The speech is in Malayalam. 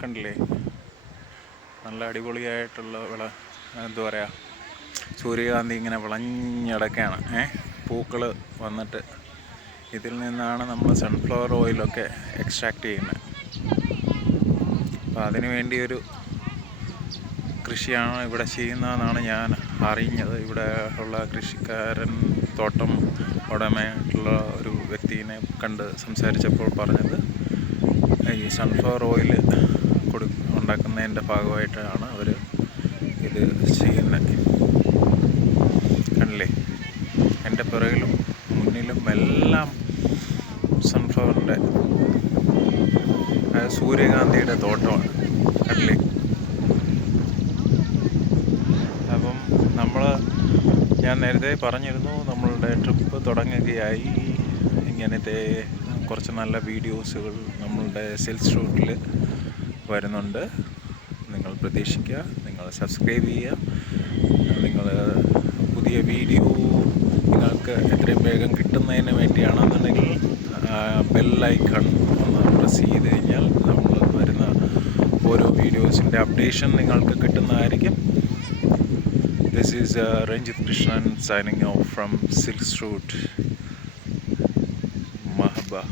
കണ്ടില്ലേ, നല്ല അടിപൊളിയായിട്ടുള്ള എന്താ പറയുക, സൂര്യകാന്തി ഇങ്ങനെ വിളഞ്ഞടക്കുകയാണ്. പൂക്കൾ വന്നിട്ട് ഇതിൽ നിന്നാണ് നമ്മൾ സൺഫ്ലവർ ഓയിലൊക്കെ എക്സ്ട്രാക്ട് ചെയ്യുന്നത്. അപ്പോൾ അതിനു വേണ്ടിയൊരു കൃഷിയാണ് ഇവിടെ ചെയ്യുന്നതെന്നാണ് ഞാൻ അറിഞ്ഞത്. ഇവിടെ ഉള്ള കൃഷിക്കാരൻ, തോട്ടം ഉടമയായിട്ടുള്ള ഒരു വ്യക്തിനെ കണ്ട് സംസാരിച്ചപ്പോൾ പറഞ്ഞത് ഈ സൺഫ്ലവർ ഓയിൽ ഉണ്ടാക്കുന്നതിൻ്റെ ഭാഗമായിട്ടാണ് അവർ ഇത് ചെയ്യുന്നത്. കണ്ടില്ലേ, എൻ്റെ പിറകിലും മുന്നിലും എല്ലാം സൺഫ്ലവറിൻ്റെ, സൂര്യകാന്തിയുടെ തോട്ടമാണ്. കണ്ടില്ലേ, അപ്പം ഞാൻ നേരത്തെ പറഞ്ഞിരുന്നു, നമ്മളുടെ ട്രിപ്പ് തുടങ്ങുകയായി. ഇങ്ങനത്തെ കുറച്ച് നല്ല വീഡിയോസുകൾ നമ്മളുടെ സെയിൽസ് റൂട്ടിൽ വരുന്നുണ്ട്. നിങ്ങൾ പ്രതീക്ഷിക്കുക, നിങ്ങൾ സബ്സ്ക്രൈബ് ചെയ്യുക. നിങ്ങൾ പുതിയ വീഡിയോ നിങ്ങൾക്ക് എത്രയും വേഗം കിട്ടുന്നതിന് വേണ്ടിയാണെന്നുണ്ടെങ്കിൽ ബെൽ ഐക്കൺ ഒന്ന് പ്രസ് ചെയ്ത് കഴിഞ്ഞാൽ നമ്മൾ വരുന്ന ഓരോ വീഡിയോസിൻ്റെ അപ്ഡേഷൻ നിങ്ങൾക്ക് കിട്ടുന്നതായിരിക്കും. This is Ranjit Krishnan signing off from Silks Route. Mahaba.